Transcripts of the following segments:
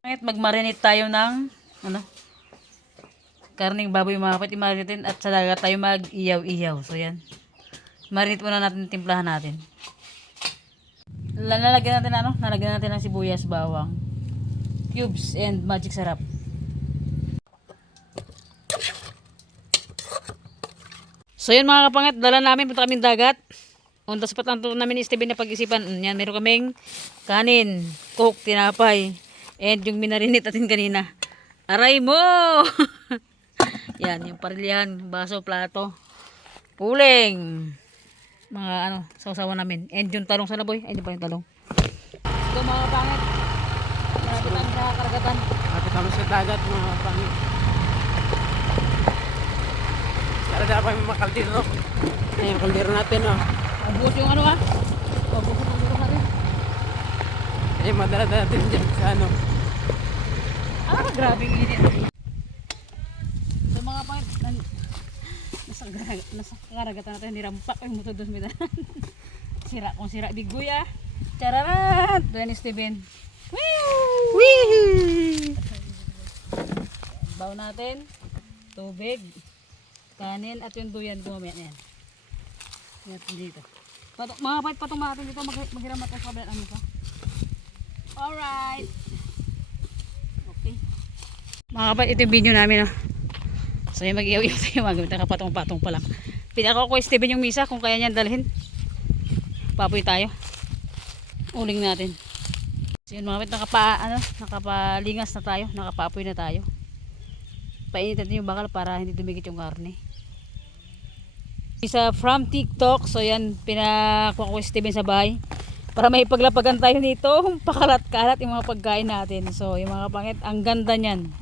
Ngayon mag-marinate tayo ng ano? Karning baboy mga kapatid, i-marinate at sa dagat tayo mag-iyaw-iyaw. So yan. Marinate muna natin, timplahan natin. Nalagyan natin nalagyan natin ng sibuyas, bawang, cubes and magic sarap. So yun mga kapangit, dala namin, punta kaming dagat. On the spot lang namin ni Steven na pag-isipan. Yan, meron kaming kanin, coke, tinapay, and yung minarinate natin kanina. Aray mo! Yan, yung parilyahan, baso, plato, puling, mga sausawan namin. And yung talong sana boy, ay di pa yung talong. So mga kapangit, malapit ang sa karagatan. Malapit kami sa dagat mga kapangit. Dala pa yung mga kaldero. Ayan yung kaldero natin oh. Abos yung abos yung kaldero natin. Ayan madala-dala natin dyan sa Grabe yung init. So mga kapangit, nasa karagatan natin, nirampak yung motor doon sa midan. Sira kung sira bigoy Chararat! Doon ni Steven. Wee! Baw natin, tubig, kanin at yung duyan gumamit yan. Yan dito. Mga kapatid, patong natin dito, maghiramat ang kabilat ano pa. Alright! Okay. Mga kapatid, ito yung video namin So yung mag-iyaw-iyaw tayo, magamit ang kapatong-patong pa lang. Pinaka ko Steven yung misa kung kaya niyan dalhin. Papoy tayo. Uling natin. So yun mga kapatid, nakapalingas na tayo, nakapapoy na tayo. Painitin natin yung bakal para hindi dumikit yung karne. Isa from TikTok, so yan pinakuha ko Steven sa bahay para may paglapagan tayo dito, pakalat-kalat yung mga pagkain natin. So yung mga kapangit, ang ganda niyan.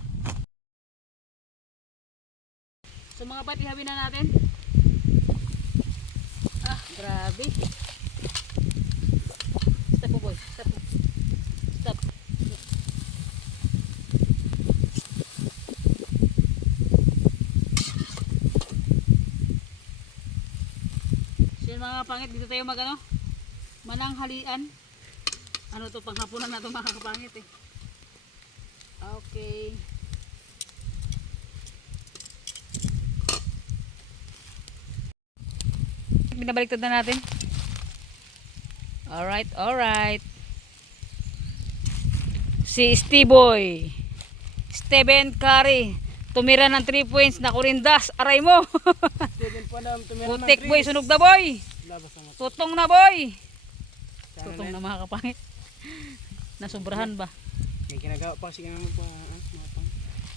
So mga kapatid, ihawin na natin. Grabe. Stop po boy, stop. Stop. Mga kapangit, dito tayo mananghalian. Ano to, panghapunan na to mga kapangit Okay. Binabaliktad na natin. Alright. Si Steve-Boy, Steven Curry, tumira ng 3 points na kurindas. Aray mo! Putik boy, sunog na boy! Tutong na boy! Tutong na mga kapangit. Nasubrahan ba? May ginagawa pa kasi kami po.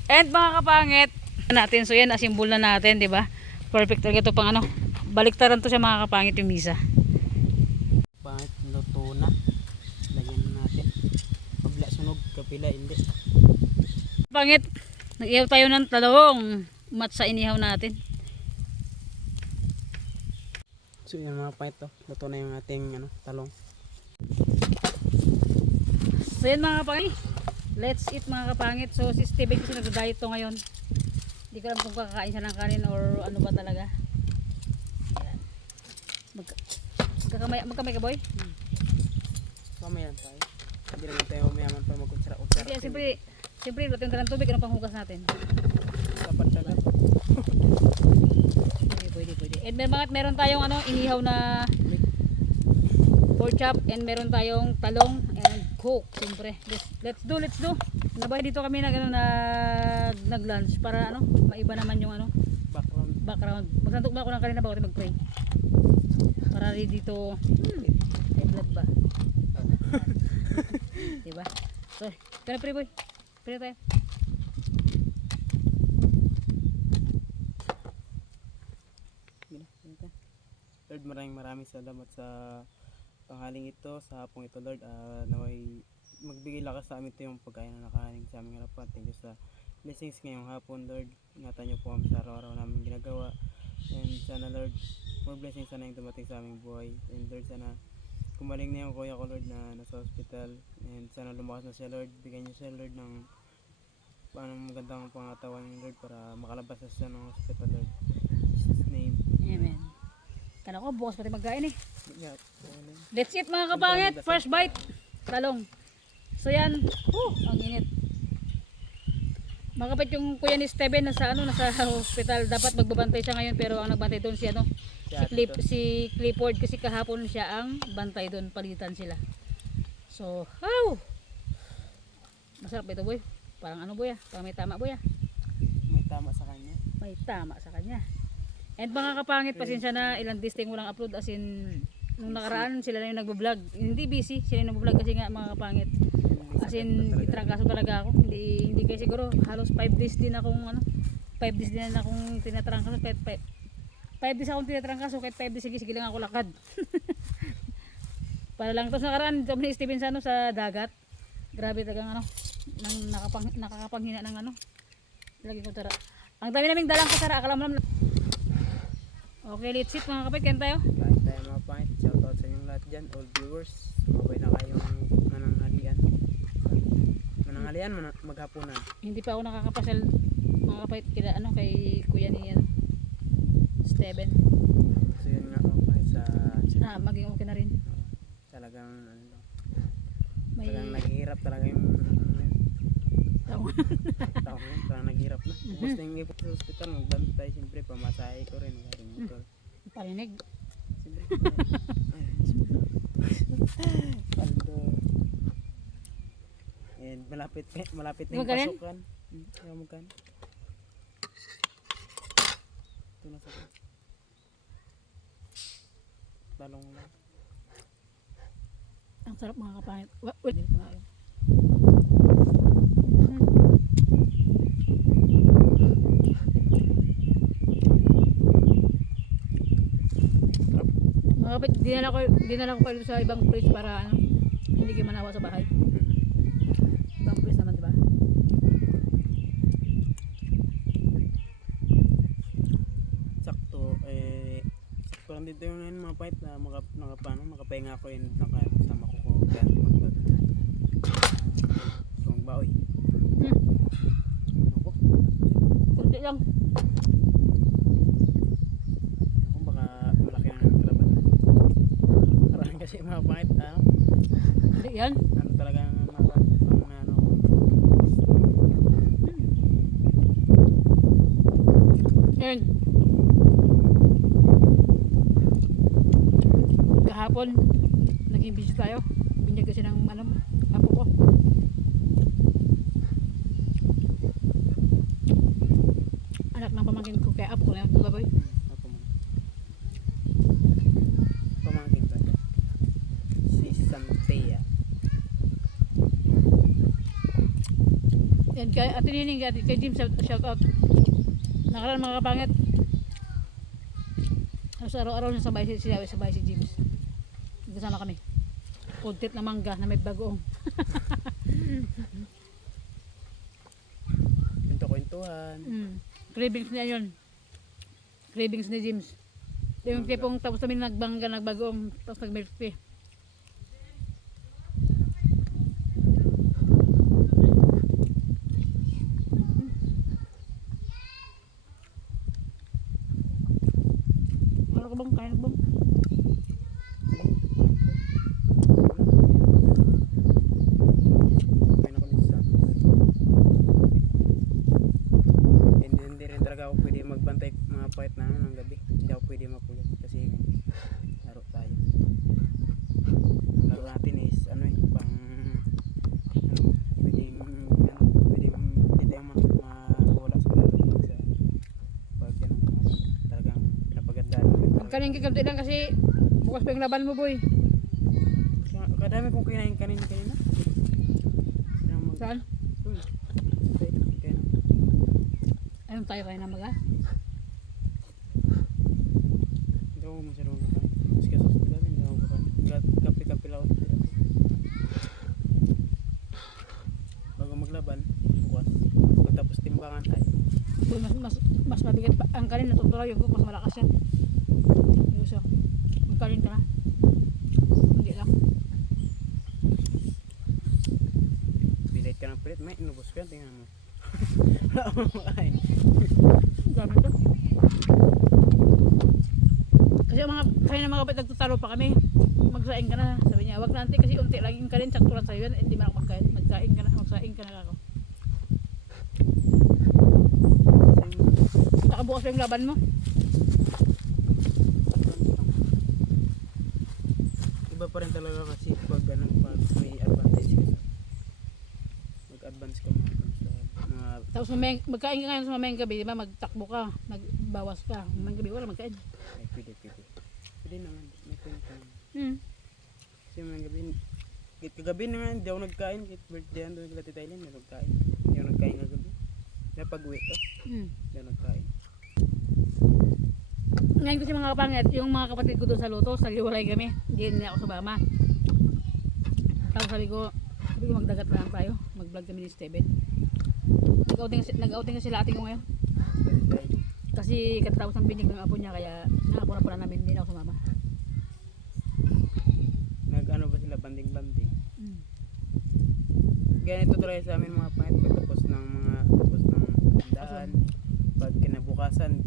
And mga kapangit natin, so yan, asimbol na natin, di ba? Perfect talaga ito pang baliktaran to siya mga kapangit yung misa. Pangit, luto na. Lagyan na natin. Pabla sunog, kapila hindi. Pangit, nag-ihaw tayo ng talong mat sa inihaw natin. So yung mga pangit to, luto na yung ating talong. So yan mga kapangit, let's eat mga kapangit. So si Steven kasi nag-diet to ngayon. Hindi ko alam kung kakain siya ng kanin or ano ba talaga. Magkamay ka boy? Mamayan tayo. Hindi naman tayo mamayaman pa magkutsara-kutsara. Hindi, siyempre luto yung dalang tubig, anong panghugas natin? Dapat dagat. Pwede. And meron tayong inihaw na pork chop, and meron tayong talong and coke, siyempre. Let's do. Nabay dito kami nag-lunch para maiba naman yung background. Magsantok ba ako ng kanina bago tayo mag-pray? Para rin dito may blood ba? Diba? So, kaya pray boy. Pray tayo. Lord, maraming salamat sa tanghaling ito, sa hapong ito Lord. Naway magbigay lakas sa amin ito yung pagkain na nakahaling sa aming harapan. Thank you sa blessings ngayong hapon Lord. Ingatan niyo po kami sa araw-araw namin ginagawa. And sana Lord, more blessings sana yung dumating sa aming buhay. And Lord, sana kumaling na yung kuya ko Lord na nasa hospital. And sana lumakas na siya Lord. Bigyan niyo siya Lord ng magandang pangatawan Lord para makalabas na siya ng hospital Lord. In Jesus' name. Amen. Kana ko bukas pati magkain Yeah. That's it mga kapangit. First bite. Talong. So yan. Ang init. Mga kapit, yung kuya ni Steven nasa hospital, dapat magbabantay siya ngayon pero ang nagbantay doon si si Clifford kasi kahapon siya ang bantay doon, palitan sila. So, masarap ito boy. Parang ano boy parang may tama boy May tama sa kanya. May tama sa kanya. And mga kapangit, pasensya na ilang days tayong walang upload, as in nung nakaraan sila na yung nagbo-vlog. Hindi busy, sila yung nagbo-vlog kasi nga mga kapangit. As in, itrangkaso talaga ako. Hindi kayo siguro, halos 5 days din akong 5 days din akong tinatrangkaso. Kahit 5 days akong tinatrangkaso, kahit 5 days, sige lang ako lakad. Para lang. Tapos nakaraan, sabi ni Steven sa dagat. Grabe talagang nang nakakapanghina ng lagi ko tara. Ang dami naming dalang kasara, akala mo naman. Okay, let's sit mga kapit, kain tayo. Kain tayo mga pangit. Shoutout sa inyong lahat dyan, all viewers. Okay na kayong mananghalian. Maghapunan. Hindi pa ako nakakapasal mga kapit kay kuya ni Steven. So yun nga mga pangit Maging okay na rin. talagang May talagang naghihirap talaga yung tao ngayon, parang naghihirap na. Gusto yung ipot sa hospital, magbantay, siyempre pamasahe ko rin, galing motor. parinig. Siyempre. Paldo. And malapit na yung Magaling? pasukan. Kaya magkan. Ito na sa talong lang. Ang sarap mga kapangit. Wait. Dito na yun. Mga kapit, dinala ko kayo sa ibang place para hindi kayo manawa sa bahay. Ibang place naman, diba? Sakto lang dito yung mga pahit na makapahinga ako yun nakasama ko kung gano'n magbag kung baoy ako Kunti lang. baka malaki na ng kalaban parang kasi mga pahit Hindi yan. talagang And kahapon naging busy tayo. Binyag kasi ng apo ko. Anak ng pamangkin ko kaya apo ko na yun, baboy. ako mo pamangkin ko si Santea. Yan kay Ate Nining, kay Jim, shout out. Nakaraan mga kapangit. Halos araw-araw na sabay si James. Kasama kami. Food trip na mangga na may bagoong. Kwentuhan. Cravings niya yun. Cravings ni James. Yung tipong tapos namin nagbagoong tapos nag-milk tea. Ano ka bang? Kain ka bang? Hindi rin talaga ako pwede magbantay mga pahit na ng gabi. Hindi ako pwede mapulot kasi laro tayo. Ang laro natin is pang pwedeng hindi tayo mawala sa mundo pag talagang pinapagandaan natin. Magkaling kagamti lang kasi bukas pa yung laban mo boy. Kadami kong kinain kanina. Saan? Kaya Ayun tayo kayo na maga. hindi ako masyadong makain. Maski sa hospital, hindi ako makain. Kape-kape lang ako. Bago maglaban, bukas. Pagtapos timbangan ay. Boy, mas mabigat pa. Ang kanin natuturaw yung cook, mas malakas yan. Yuso. Magkaling ka na. Hindi lang. Pilit ka ng pilit, may inubos ko yan, tingnan mo. Wala akong makain. Gamit to. Kasi mga kapit nagtutalo pa kami. Magsaing ka na. Sabi niya, wag nanti kasi unti lang yung kanin. Sakto lang sa'yo yan. Hindi man ako magkain. Magsaing ka na ako. bukas pa yung laban mo. Iba pa rin talaga kasi pag ano, pag may advantage ka sa mag-advance ka mga dun sa mga Tapos magkain ka ngayon sa mamayang gabi, di ba? Magtakbo ka, magbawas ka. Mamayang gabi, wala magkain. ay pwede naman, may kwento naman. Hmm. Kasi mga gabi, kagabi na nga hindi ako nagkain, kahit birthday doon kila Tita Eileen, hindi ako nagkain kagabi. Kaya pag-uwi ko, hindi ako nagkain. Ngayon kasi mga kapangit, yung mga kapatid ko doon sa luto, sagiwalay kami. Hindi na ako sumama. Tapos sabi ko magdagat na lang tayo. Mag-vlog kami ni Steven. Nag-outing na sila ating ko ngayon. Kasi katapos ng binig ng apo niya, kaya nakapura pala namin, hindi na ako sumama. Nag-ano ba sila, banding-banding. Ganito talaga sa amin mga pangit, pagtapos ng daan, pag kinabukasan,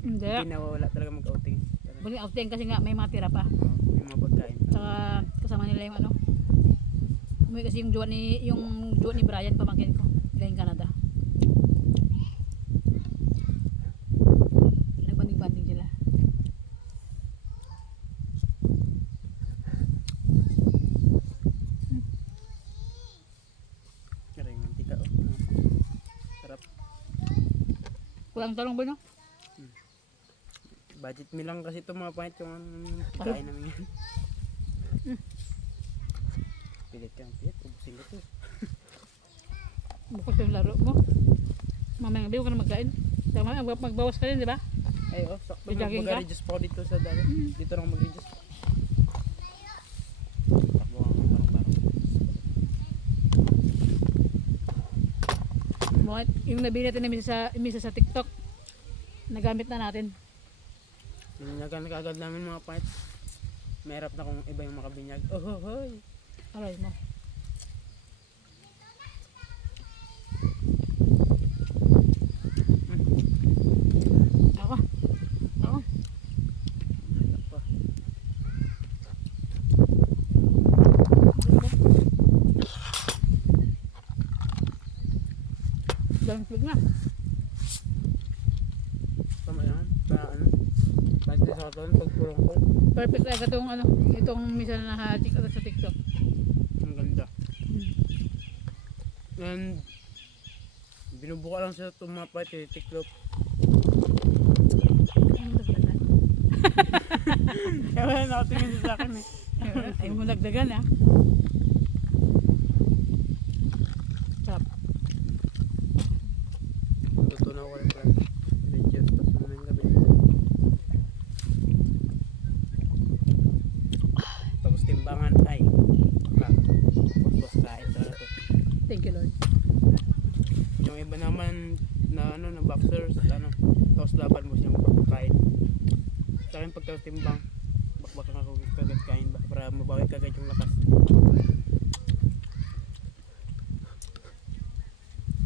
Hindi. hindi nawawala talaga mag-outing. Buling outing kasi nga may mga tira pa. May mga pagkain. Saka kasama nila yung ano. Umuwi kasi yung jowa ni Brian, pamangkin ko. Galing Canada. Nagbanding-banding sila. Karay mantika oh. Sarap. Kulang talong ba no? Budget meal lang kasi ito mga pangit yung pagkain namin yan. Pilit kang pilit, ubusin ko to. Bukas yung laro mo. Mamaya gabi, huwag ka na magkain. Tama, magbawas ka rin, di ba? Ay oh, sakto na Jogging ka? mag-reduce pa ako dito sa dali. Dito lang mag-reduce. Takbo ang parang-parang. Yung nabili natin na misa sa TikTok, nagamit na natin. Binyagan agad namin mga pangit. Mahirap na kung iba yung makabinyag. Oh, hoy! Aray mo. Ako. Pa. Dalang tubig na. Tama yan. Kaya ano? Kahit sa katawan, pagpurong ko. Perfect talaga itong misa na naka-check out sa TikTok. Ang ganda. And binubuka lang siya tumapay kay tiklop. Kaya nakatingin siya sa akin eh. Ay mo nagdagan ah. Sarap. Tutunaw ko rin pa. Religious. Tapos muna yung gabi. Tapos timbangan ay. Bos kain talaga to. Thank you Lord. Yung iba naman na ano na boxers ano. Tapos laban mo siyang pagkain. Sa akin pagtapos timbang. Bakbakan ako kagad kain ba para mabawi kagad yung lakas.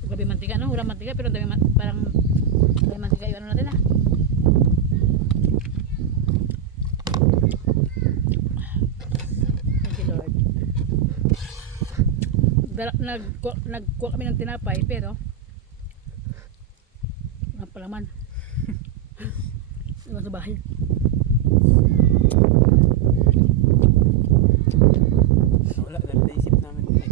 Gabi mantika no, ulam mantika pero dami parang dami mantika yung ano natin ah. Thank you Lord. Nagkuha kami ng tinapay pero walang palaman. Iwan sa bahay. Wala na naisip namin eh.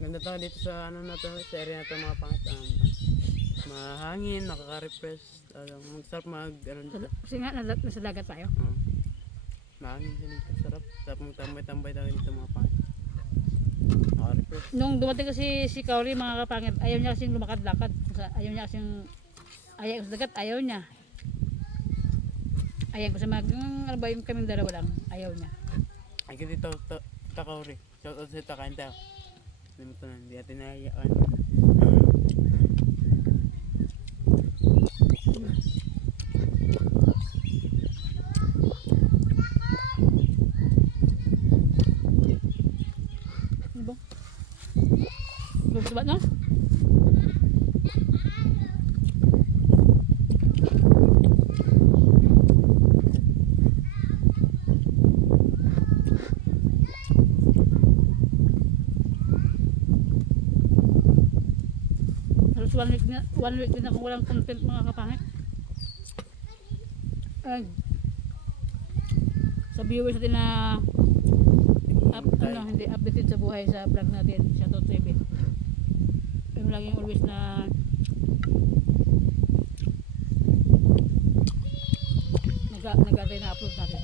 Ganda tayo dito sa ano na to, sa area na to mga pangit. Mahangin, nakaka-refresh, magsarap ano dito. Kasi nga nasa dagat tayo. Mahangin din dito, sarap. Sarap magtambay-tambay tayo dito mga pangit. Nakaka-refresh. Nung dumating kasi si Kauri mga kapangit, ayaw niya kasing lumakad-lakad. Ayaw niya kasing ayaw sa dagat, ayaw niya. Ayaw ko sa ano ba yung kaming dalawa lang, ayaw niya. Ay kasi Takauri. Shout out sa Takain tayo. Hindi mo ito na, hindi natin nahihiyaan. Ano ba? Gusto ba no? 1 week din akong walang content mga kapangit. And sa viewers natin na hindi updated sa buhay sa vlog natin, Shoutout TV. Yung laging always na nag-antay na upload natin.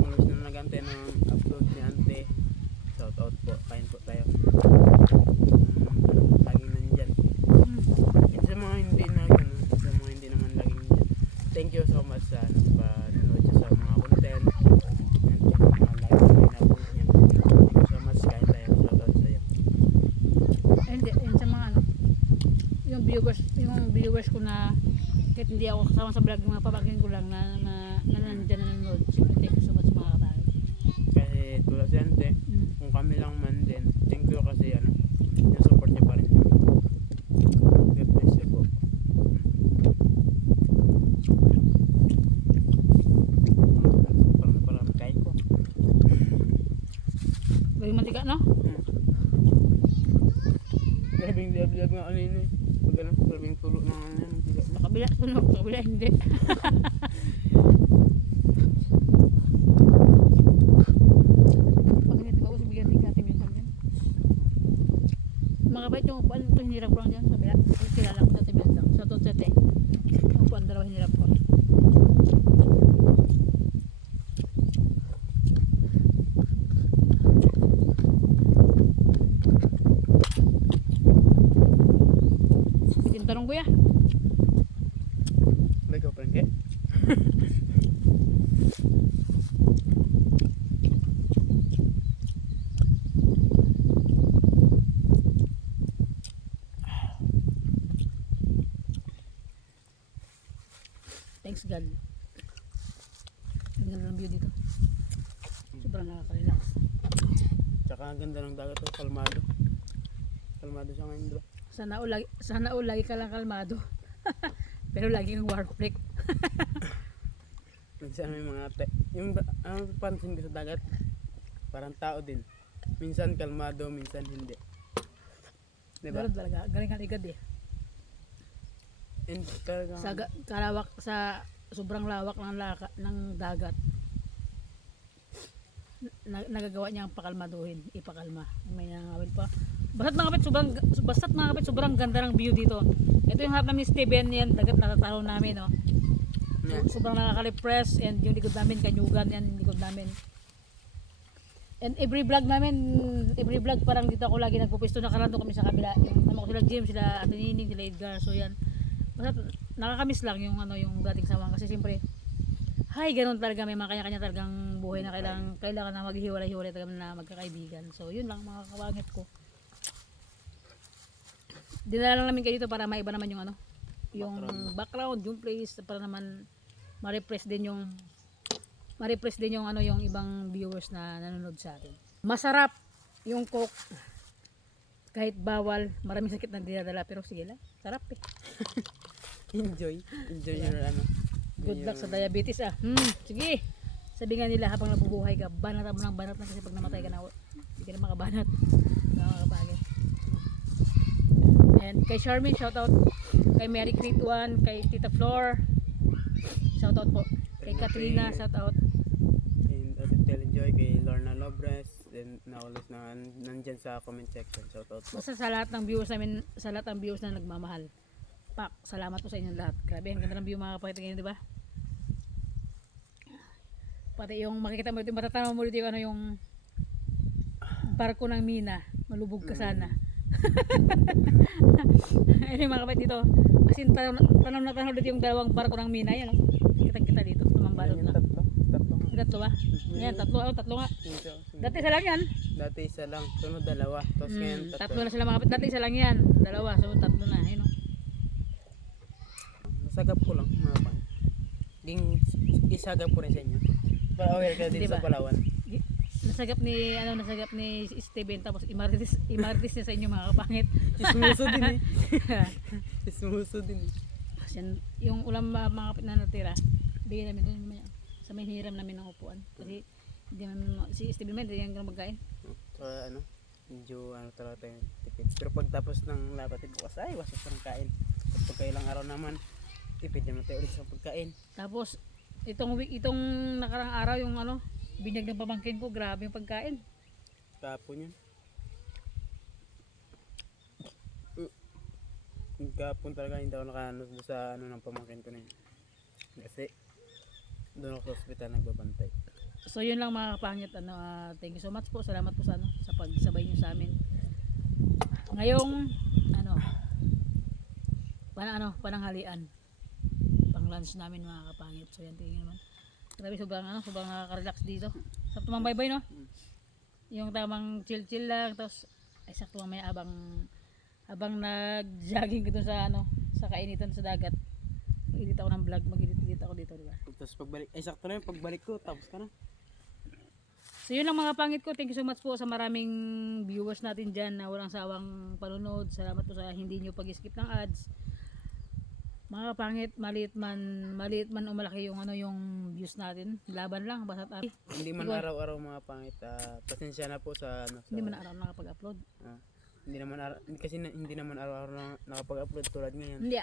Always na nag-antay ng upload ni Ante. Shout out po, kain po tayo. Laging nandyan. And sa mga hindi na ganun, sa mga hindi naman laging nandyan, thank you so much sa panonood nyo sa mga content. And sa mga live na in-upload niya. Thank you so much, kain tayo. Shout out sa'yo. And sa mga yung viewers ko na kahit hindi ako kasama sa vlog, mga pamangkin ko lang na nandyan na nanonood. Siyempre, thank you so much mga kapatid. Kasi tulad si Ante, kung kami lang man din, thank you kasi yung support niya pa rin. God bless you po. Parang kain ko. Gawing mantika, no? Grabing liab-liab nga kanina eh. Grabing tulo ng mantika. Sa kabila, sunog. Sa kabila, hindi. Pag ganito ako, sabihin din natin minsan din. Mga kabait yung upuan, ito hinirap ko lang dyan. Sa kabila, kilala ko sa tibihan lang. Sa totsete. Yung upuan, dalawa hinirap ko. Bikin tanong ko ya. May ka prangke? Thanks God. Ang ganda ng view dito. Sobrang nakaka-relax. Tsaka ang ganda ng dagat to, kalmado. Kalmado siya ngayon, diba? Sana lagi ka lang kalmado. Pero lagi kang warfreak. Minsan may mga yung ang pansin ko sa dagat, parang tao din. Minsan kalmado, minsan hindi. Diba? Pero talaga, galing ka igad eh. And talaga, Sa sobrang lawak ng dagat. Nagagawa niya ang pakalmaduhin, ipakalma. May nangawin pa. Basta't mga kapit, sobrang ganda ng view dito. Ito yung harap namin ni Steven, yan, dagat nakataraw namin, no. yeah. Sobrang nakaka-repress, and yung likod namin, kanyugan yan, yung likod namin. And every vlog parang dito ako lagi nagpupisto, nakarando kami sa kabila. Yung ko sila Jim, sila Ate Nining, sila Edgar, so yan. Basta nakakamiss lang yung yung dating samahan kasi siyempre ganun talaga, may mga kanya-kanya talagang buhay na kailangan na maghiwalay-hiwalay talaga na magkakaibigan. So yun lang mga kawangit ko. Dinala lang namin kayo dito para maiba naman yung background, yung place, para naman ma-repress din yung yung ibang viewers na nanonood sa atin. Masarap yung coke. Kahit bawal, maraming sakit na dinadala, pero sige lang, sarap eh. Enjoy Yeah. your Good luck sa diabetes ah. Sige. Sabi nga nila habang nabubuhay ka, banat mo ng banat na kasi pag namatay ka na, hindi ka na makabanat. Nakakapagod. And kay Charmy, shoutout. Kay Mary Creed 1, kay Tita Flor, shoutout po. Kay Katrina, shoutout. And Tell Enjoy, kay Lorna Lobres, and na always na nandyan sa comment section. Shoutout po. Basta sa lahat ng viewers namin, sa lahat ng viewers na nagmamahal. Pak, salamat po sa inyong lahat. Grabe, ang ganda ng view mga kapatid ngayon, di ba? Pati yung makikita mo dito, matatanaw mo dito yung barko ng Mina. Malubog ka sana. Ayun mga kapatid dito. As in, tanaw dito yung dalawang barko ng Mina. Yan, kita dito. Mambalot na. Tatlo ba? Yan, tatlo nga. Dati isa lang yan. Dati isa lang, sunod dalawa. Tapos ngayon tatlo na sila mga kapatid. Dati isa lang yan. Dalawa, sunod tatlo na. Ayun o. Nasagap ko lang mga pan. Isagap ko rin sa inyo. Para aware ka din Diba? sa Palawan. Nasagap ni Steven, tapos imartis niya sa inyo mga kapangit. Ismuso din eh. Ismuso din eh. Kasi yung ulam mga kapit na natira, bigyan namin doon mamaya. Sa may hiram namin ng upuan. Kasi si Steven man, hindi yan magkain. So medyo ano talaga tayo tipid. Pero pag tapos ng lapatid bukas ay wasap sa ng kain. At pagka ilang araw naman tipid naman tayo ulit sa pagkain. Tapos itong nakarang araw yung ano, binyag ng pamangkin ko, grabe yung pagkain. Kapon yun. Kapon talaga hindi ako nakaano sa ano ng pamangkin ko na yun. Kasi doon ako sa ospital nagbabantay. So yun lang mga kapangit, ano, thank you so much po. Salamat po sa ano, sa pagsabay niyo sa amin. Ngayong pananghalian. Pang lunch namin mga kapangit. So yan tingin naman. Grabe sobrang nakaka-relax dito. Sa tumambay-bay no. Yung tamang chill-chill lang tapos ay sakto mamaya habang nag-jogging ko dun sa ano, sa kainitan sa dagat. Mag-edit ako ng vlog, mag-edit ako dito, di ba? Tapos pagbalik, ay sakto na yun, pagbalik ko tapos ka na. So yun lang mga pangit ko. Thank you so much po sa maraming viewers natin dyan na walang sawang panunod. Salamat po sa hindi nyo pag-skip ng ads. Mga kapangit, maliit man o malaki yung ano yung views natin. Laban lang basta Hindi man araw-araw mga pangit. Pasensya na po sa ano. hindi man araw nakapag-upload. Hindi naman araw-araw nakapag-upload tulad ngayon. Hindi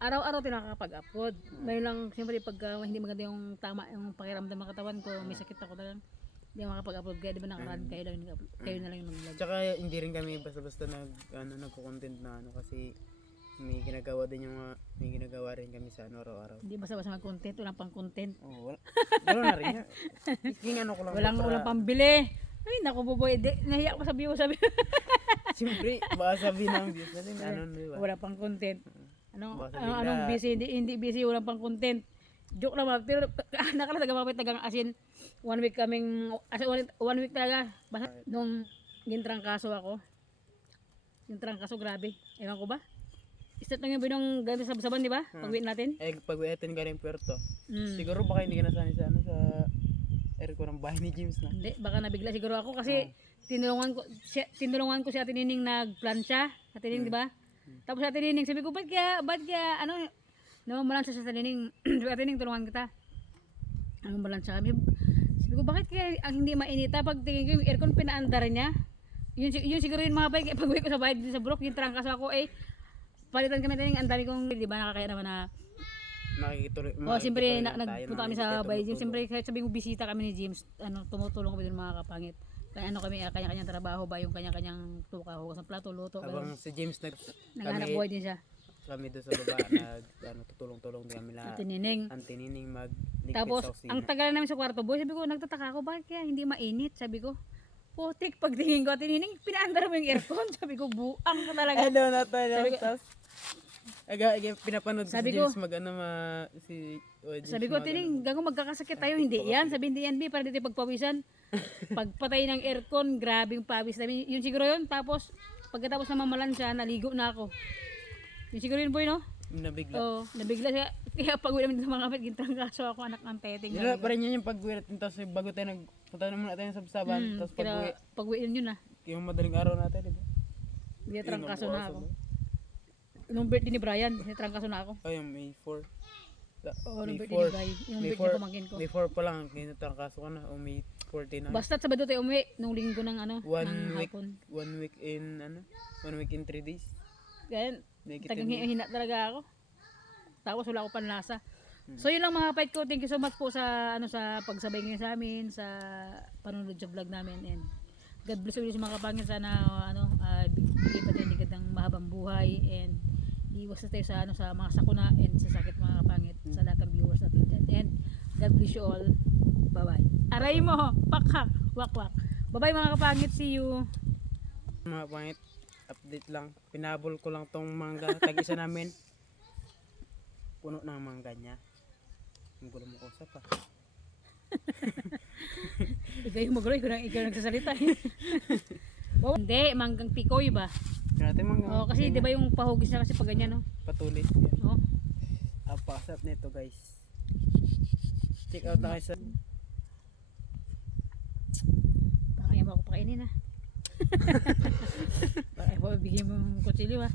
araw-araw din nakakapag-upload. Ngayon lang siyempre pag hindi maganda yung tama yung pakiramdam ng katawan ko, may sakit ako talagang hindi ako makapag-upload kaya di ba nakaraan kayo na lang yung nag-vlog. Tsaka hindi rin kami basta-basta nagko-content na ano kasi may ginagawa rin kami sa ano araw-araw. Hindi basta-basta mag-content, walang pang content. Oh, wala na rin yan. King ano ko lang. Walang pambili. Ay naku boboy, nahiya ko sa view sabi. Siyempre, baka sabi ng views natin ano diba? Wala pang content. Baka sabihin Anong busy, hindi busy, walang pang content. Joke lang pero nakalaga mapit tagang asin 1 week kaming as 1 week talaga. Basta nung gintrangkaso ako. Gintrangkaso grabe. Ewan ko ba? Start lang yung binong ganito sa saban, di ba? Pag-wait natin. Pag-uwitin ka rin Puerto. Mm. Siguro baka hindi ka nasanay sa ano sa aircon ng bahay ni James na. Hindi, baka nabigla siguro ako kasi tinulungan ko si Ate Nining nagplansya. Ate Nining, di ba? Tapos Ate Nining, sabi ko, ba't kaya, ano, namamalansa sa Ate Nining, Ate Nining, tulungan kita. Namamalansa kami. Sabi ko, bakit kaya ang hindi mainita? Pag tingin ko yung aircon, pinaandar niya. Yun siguro yung mga bike, pag-uwi ko sa bahay dito sa Brook, yung trangkas ako, palitan kami Ate Nining, ang dami kong, di ba, nakakaya naman na, siyempre nagpunta kami sa bahay James. Siyempre kahit sabi mo bisita kami ni James, tumutulong kami dun mga kapangit. Kaya kami kanya-kanyang trabaho ba, yung kanya-kanyang tuka, hugas ng plato, luto. Habang si James naghanap buhay din siya. Kami doon sa baba tutulong-tulong din kami lahat. Ate Nining magligpit tapos sa oksina. ang tagal namin sa kwarto boy, sabi ko nagtataka ako bakit kaya hindi mainit, sabi ko. Putik, pagtingin ko Ate Nining, pinaandar mo yung aircon. Sabi ko buang ka talaga. Hello na tayo. Pinapanood ko sabi si James sabi ko, Tining, gago magkakasakit tayo. Hindi yan. Sabi hindi yan, B, para dito pagpawisan. Pagpatay ng aircon, grabing pawis. Sabi, yun siguro yun. Tapos, pagkatapos na mamalansya, naligo na ako. Yun siguro yun, boy, no? Nabigla. Oo, nabigla siya. Kaya pag-uwi namin ng mga kapit, gintang kaso ako, anak ng petting. Yun pa rin yun yung pag-uwi natin. Tapos bago tayo punta na muna tayo sa Sabsaban. Tapos pag-uwi yun na. Yung madaling araw natin, di ba? Hindi trangkaso na ako. Nung birthday ni Brian, trangkaso na ako. Ay, yung May 4. Oo, nung birthday ni Brian. Yung birthday ni pamangkin ko. May 4 pa lang, trangkaso ka na. O May 14 na. Basta Sabado tayo umuwi, nung linggo ng ng hapon. 1 week in 3 days. Kaya, tagang hina talaga ako. Tapos wala ako panlasa. So yun lang mga fight ko. Thank you so much po sa sa pagsabay ngayon sa amin, sa panunod sa vlog namin, and God bless you sa mga kapangin. Sana bigay pa tayo ng mahabang buhay, and iwas na tayo sa sa mga sakuna and sa sakit mga kapangit sa lahat ng viewers natin dyan. And God bless you all. Bye bye. Aray mo, pakhak, wak. Bye bye mga kapangit, see you. Mga kapangit, update lang. Pinabol ko lang tong mangga. Tag-isa namin. Puno ng mangga niya. Ang gulo mo kausap pa. Ikaw yung magulo, ikaw nagsasalita. Hindi, manggang tikoy ba? Natin mangga. Oo, kasi di ba yung pahugis na kasi pag ganyan, no? Patulis. Oo. Apasap nito guys. Check out na kayo sa... Pakaya mo ako pakainin, ha? Pakaya mo, bigyan mo ng kutsilyo, ha?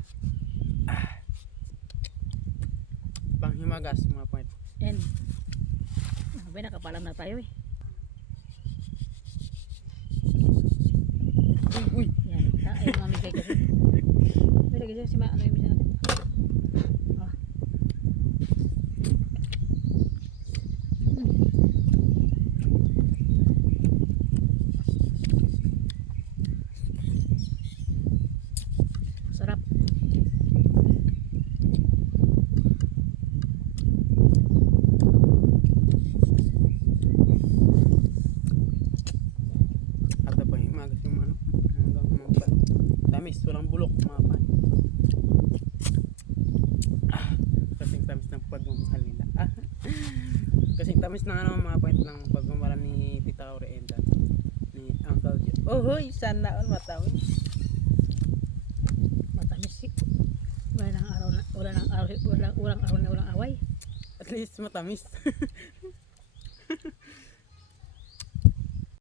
Panghimagas mga point. And, nakapalam na tayo, eh. Uy! Yan. namin kay kasi. Pero kasi si ano yung bisa natin. Ah. Sarap. Ata pa yung magas yung ano. Hanggang mga pan. Tamis, walang bulok mga pan. Kasing tamis ng pagmamahal nila. Kasing tamis ng ano mga point ng pagmamahal ni Tita Orienta. Ni Uncle Joe. Oh hoy, sana all matamis. Matamis si. Wala nang araw na walang araw na walang away. At least matamis.